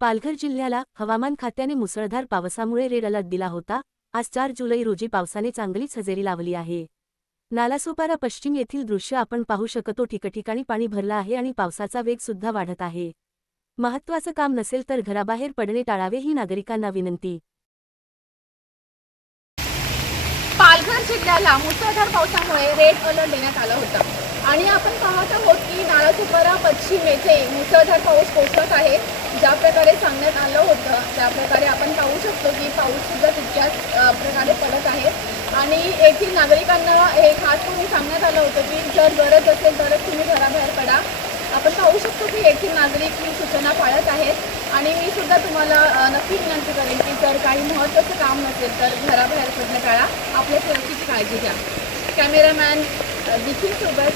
पालघर जिल्ह्याला हवामान खात्याने मुसळधार पावसामुळे रेड अलर्ट दिला होता। आज 4 जुलै रोजी पावसाने चांगलीच हजेरी लावली आहे। नालासोपारा पश्चिम येथील दृश्य आपण पाहू शकतो। ठिकठिकाणी पाणी भरलं आहे आणि पावसाचा वेग सुद्धा वाढत आहे। महत्त्वाचं काम नसेल तर घराबाहेर पडणे टाळावे ही नागरिकांना विनंती। पालघर जिल्ह्याला मुसळधार पावसामुळे रेड अलर्ट देण्यात आलं होतं आणि आपण पाहत आहोत की नालासोपारा पश्चिम येथे मुसळधार पाऊस कोसळत आहे। ज्या प्रकारे सांगण्यात आलं होतं त्या प्रकारे आपण पाहू शकतो की पाऊससुद्धा तितक्याच प्रकारे पडत आहे आणि येथील नागरिकांना हे खास करून सांगण्यात आलं होतं की जर गरज असेल तरच तुम्ही घराबाहेर पडा। आपण पाहू शकतो की येथील नागरिक ही सूचना पाळत आहेत आणि मी सुद्धा तुम्हाला नक्की विनंती करेन की जर काही महत्त्वाचं काम नसेल तर घराबाहेर पडणं टाळा। आपल्या सुरक्षेची काळजी घ्या। कॅमेरामॅन देखील सोबत